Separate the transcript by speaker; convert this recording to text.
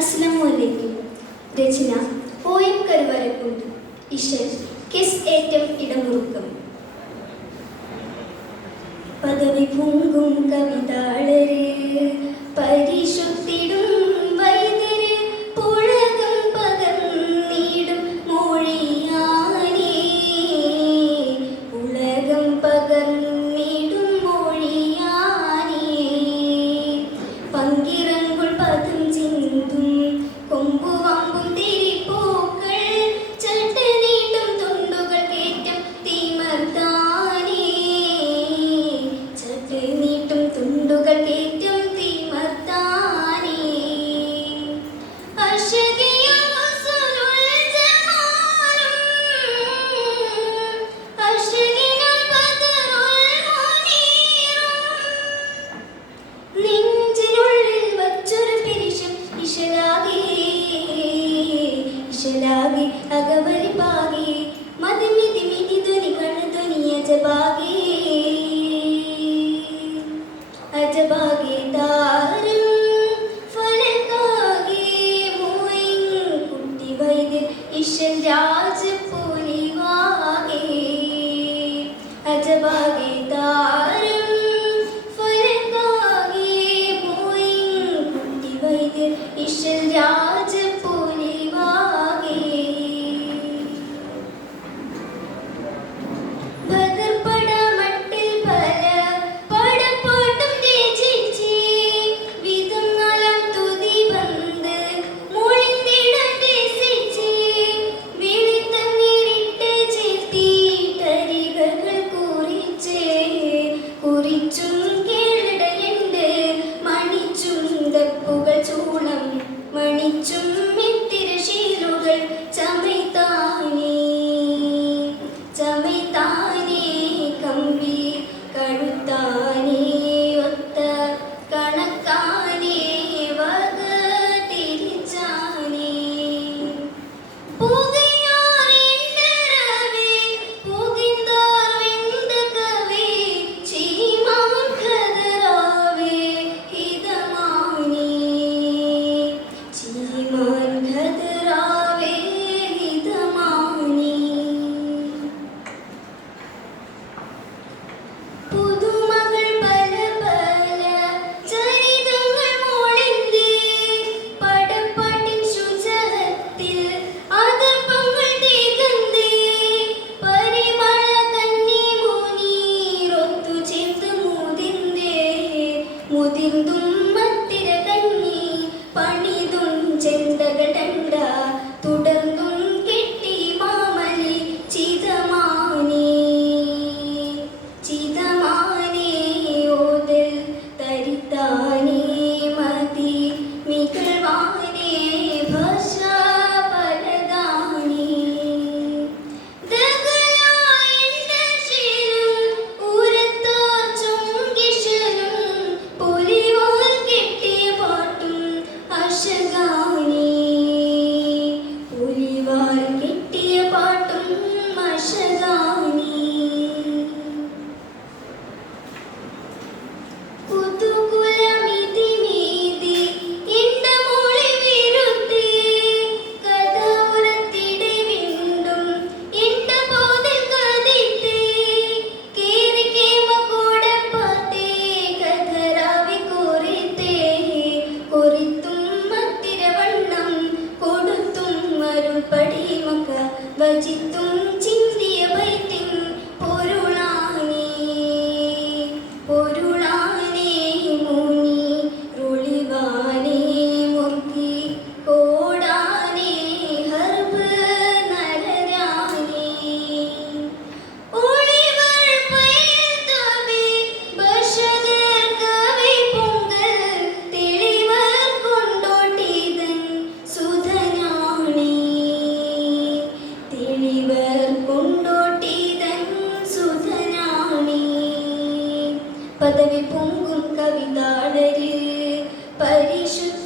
Speaker 1: അസ്ലമലൈക്കും രചന O M കരുവരക്കുണ്ട്. ഇഷൻ കിസ് ഏറ്റം ഇടമുറുക്കം. പദവി പൂങ്കും കവിതാളരെ പരി ಕುಶಲಾಗಿ ಅಗಬರಿ ಪಾಗಿ ಮದಿ ಮಿದಿ ಮಿದಿ ಧ್ವನಿ ಕಣ ಧ್ವನಿ ಅಜಬಾಗಿ ಅಜಬಾಗಿ താരം ഫലകാകെ മൂയിൻ കുട്ടി വൈദ്യ ഇഷൻ രാജപുലിവാകെ അജബാകെ tell me the പദവി പൊങ്കും കവിതാടര് പരിശുദ്ധ